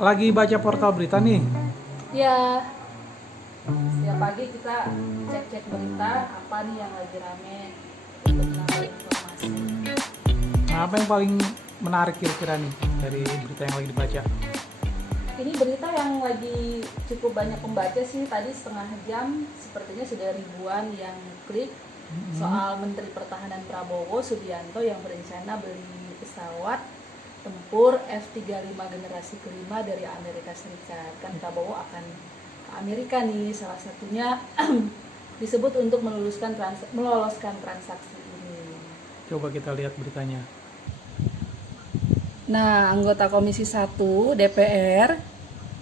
lagi baca portal berita nih. Ya, setiap pagi kita cek-cek berita apa nih yang lagi rame untuk menambah informasi. Nah, apa yang paling menarik kira-kira nih dari berita yang lagi dibaca? Ini berita yang lagi cukup banyak pembaca sih, tadi setengah jam sepertinya sudah ribuan yang klik soal Menteri Pertahanan Prabowo Subianto yang berencana beli pesawat tempur F-35 generasi kelima dari Amerika Serikat. Kan Prabowo akan ke Amerika nih, salah satunya disebut untuk meloloskan transaksi ini. Coba kita lihat beritanya. Nah, anggota Komisi 1 DPR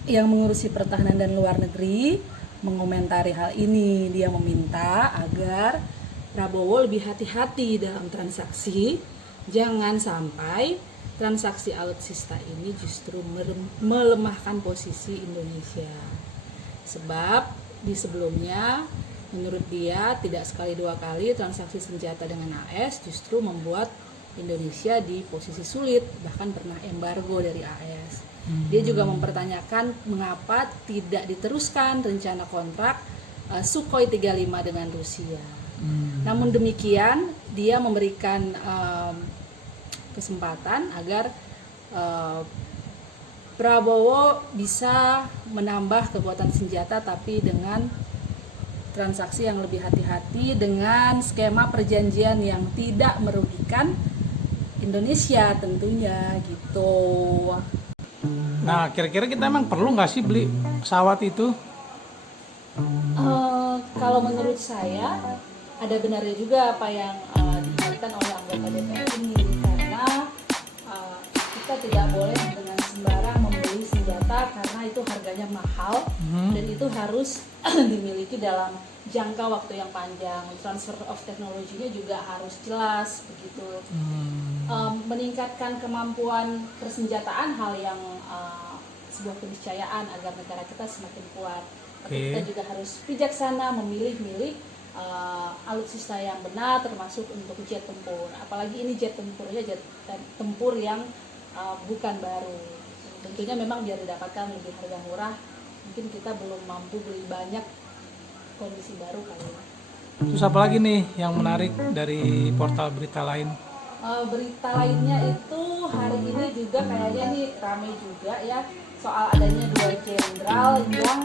yang mengurusi pertahanan dan luar negeri mengomentari hal ini. Dia meminta agar Prabowo lebih hati-hati dalam transaksi. Jangan sampai transaksi alutsista ini justru melemahkan posisi Indonesia. Sebab di sebelumnya menurut dia tidak sekali dua kali transaksi senjata dengan AS justru membuat Indonesia di posisi sulit, bahkan pernah embargo dari AS. Dia juga mempertanyakan mengapa tidak diteruskan rencana kontrak Sukhoi 35 dengan Rusia. Namun demikian, dia memberikan kesempatan agar Prabowo bisa menambah kekuatan senjata tapi dengan transaksi yang lebih hati-hati dengan skema perjanjian yang tidak merugikan Indonesia tentunya gitu. Nah, kira-kira kita emang perlu nggak sih beli pesawat itu? Kalau menurut saya ada benarnya juga apa yang diingatkan oleh anggota DPR ini, karena kita tidak boleh dengan sembarang membeli senjata karena itu harganya mahal dan itu harus dimiliki dalam jangka waktu yang panjang. Transfer of teknologinya juga harus jelas begitu. Meningkatkan kemampuan persenjataan hal yang sebuah keniscayaan agar negara kita semakin kuat. Tapi kita juga harus bijaksana memilih-milih alutsista yang benar, termasuk untuk jet tempur. Apalagi ini jet tempurnya jet tempur yang bukan baru. Tentunya memang biar didapatkan lebih harga murah, mungkin kita belum mampu beli banyak kondisi baru kali ya. Terus apa lagi nih yang menarik dari portal berita lain? Berita lainnya itu hari ini juga kayaknya nih ramai juga ya soal adanya dua jenderal yang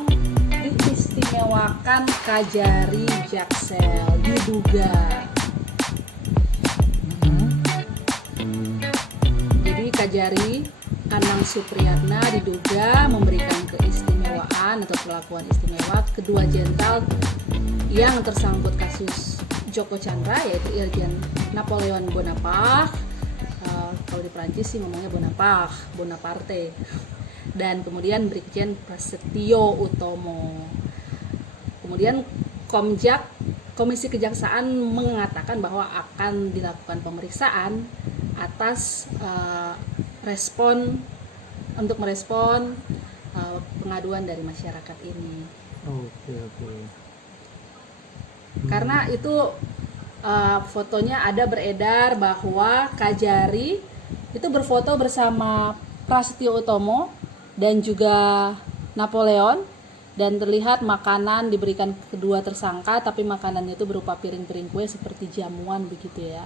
diistimewakan Kajari Jaksel diduga. Jadi Kajari Anang Supriyatna diduga memberikan keistimewaan atau perlakuan istimewa kedua jenderal yang tersangkut kasus Joko Chandra, yaitu Irjen Napoleon Bonaparte, kalau di Prancis sih ngomongnya Bonaparte, dan kemudian Brigjen Prasetyo Utomo. Kemudian Komisi Kejaksaan mengatakan bahwa akan dilakukan pemeriksaan atas merespon pengaduan dari masyarakat ini. Oke. Karena itu fotonya ada beredar bahwa Kajari itu berfoto bersama Prasetyo Utomo dan juga Napoleon, dan terlihat makanan diberikan kedua tersangka, tapi makanannya itu berupa piring-piring kue seperti jamuan begitu ya.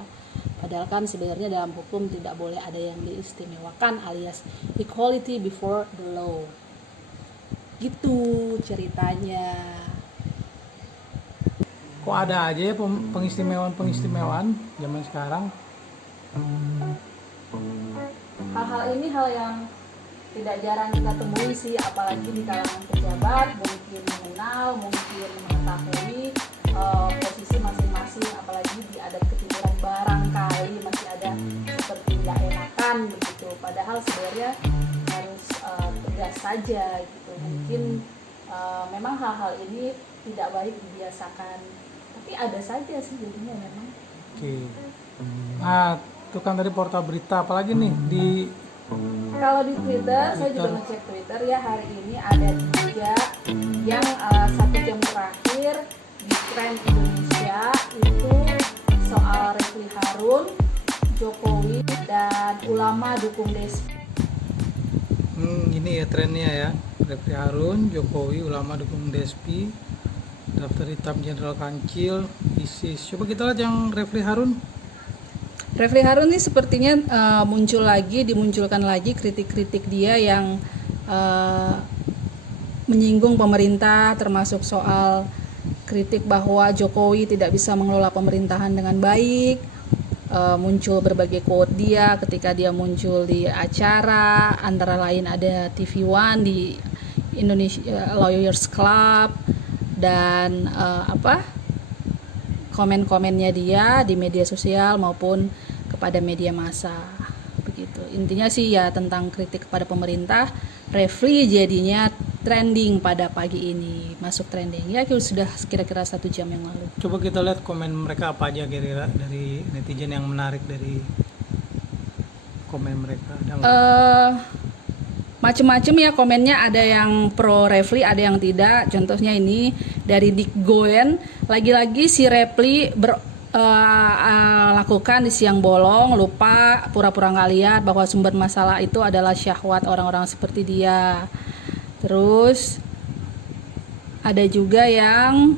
Padahal kan sebenarnya dalam hukum tidak boleh ada yang diistimewakan alias equality before the law. Gitu ceritanya. Kok ada aja ya pengistimewaan zaman sekarang? Hal-hal ini hal yang tidak jarang kita temui sih, apalagi di kalangan pejabat, mungkin mengenal, mungkin mengetahui posisi masing-masing, apalagi di adat ketimuran barangkali masih ada seperti nggak enakan begitu. Padahal sebenarnya harus tegas saja gitu. Mungkin memang hal-hal ini tidak baik dibiasakan, tapi ada saja sih jadinya memang. Oke. Nah, itu kan tadi portal berita, apalagi nih di Kalau di Twitter, saya juga ngecek Twitter ya, hari ini ada 3 yang 1 jam terakhir di tren Indonesia itu soal Refli Harun, Jokowi, dan ulama dukung Despi. Ini ya trennya ya. Refli Harun, Jokowi, ulama dukung Despi, daftar hitam Jenderal Kancil, ISIS. Coba kita lihat yang Refli Harun. Refli Harun ini sepertinya dimunculkan lagi kritik-kritik dia yang menyinggung pemerintah, termasuk soal kritik bahwa Jokowi tidak bisa mengelola pemerintahan dengan baik. Muncul berbagai quote dia ketika dia muncul di acara, antara lain ada TV One di Indonesia Lawyers Club, dan komen-komennya dia di media sosial maupun kepada media massa. Begitu. Intinya sih ya tentang kritik kepada pemerintah. Refli jadinya trending pada pagi ini, masuk trending ya sudah kira-kira 1 jam yang lalu. Coba kita lihat komen mereka apa aja kira-kira dari netizen yang menarik dari komen mereka. Ada nggak? Macem-macem ya komennya, ada yang pro Refli, ada yang tidak. Contohnya ini dari Dick Goen, lagi-lagi si Refli lakukan di siang bolong, lupa, pura-pura nggak lihat bahwa sumber masalah itu adalah syahwat orang-orang seperti dia. Terus ada juga yang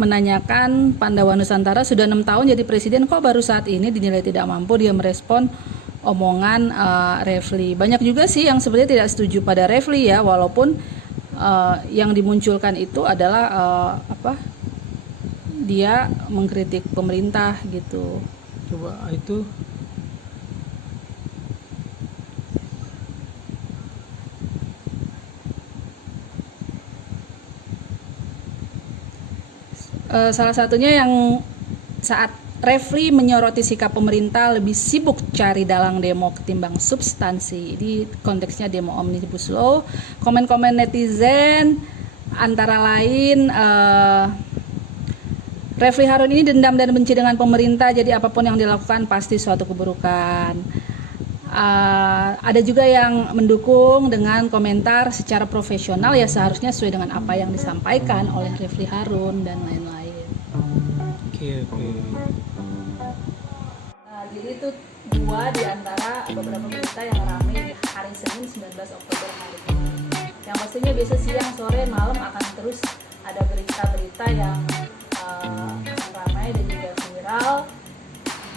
menanyakan, Pandawa Nusantara sudah 6 tahun jadi presiden, kok baru saat ini dinilai tidak mampu. Dia merespon omongan Refli. Banyak juga sih yang sebenarnya tidak setuju pada Refli ya, walaupun yang dimunculkan itu adalah dia mengkritik pemerintah gitu. Coba itu. Salah satunya yang saat Refli menyoroti sikap pemerintah lebih sibuk cari dalang demo ketimbang substansi. Di konteksnya demo Omnibus Law. Komen-komen netizen antara lain, Refli Harun ini dendam dan benci dengan pemerintah, jadi apapun yang dilakukan pasti suatu keburukan. Ada juga yang mendukung dengan komentar secara profesional, ya seharusnya sesuai dengan apa yang disampaikan oleh Refli Harun dan lain-lain. Oke. Jadi itu 2 di antara beberapa berita yang ramai di hari Senin 19 Oktober hari ini. Yang pastinya biasa siang, sore, malam akan terus ada berita-berita yang ramai dan juga viral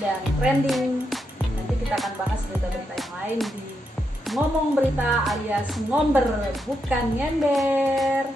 dan trending. Nanti kita akan bahas berita-berita yang lain di Ngomong Berita alias ngomber bukan nyender.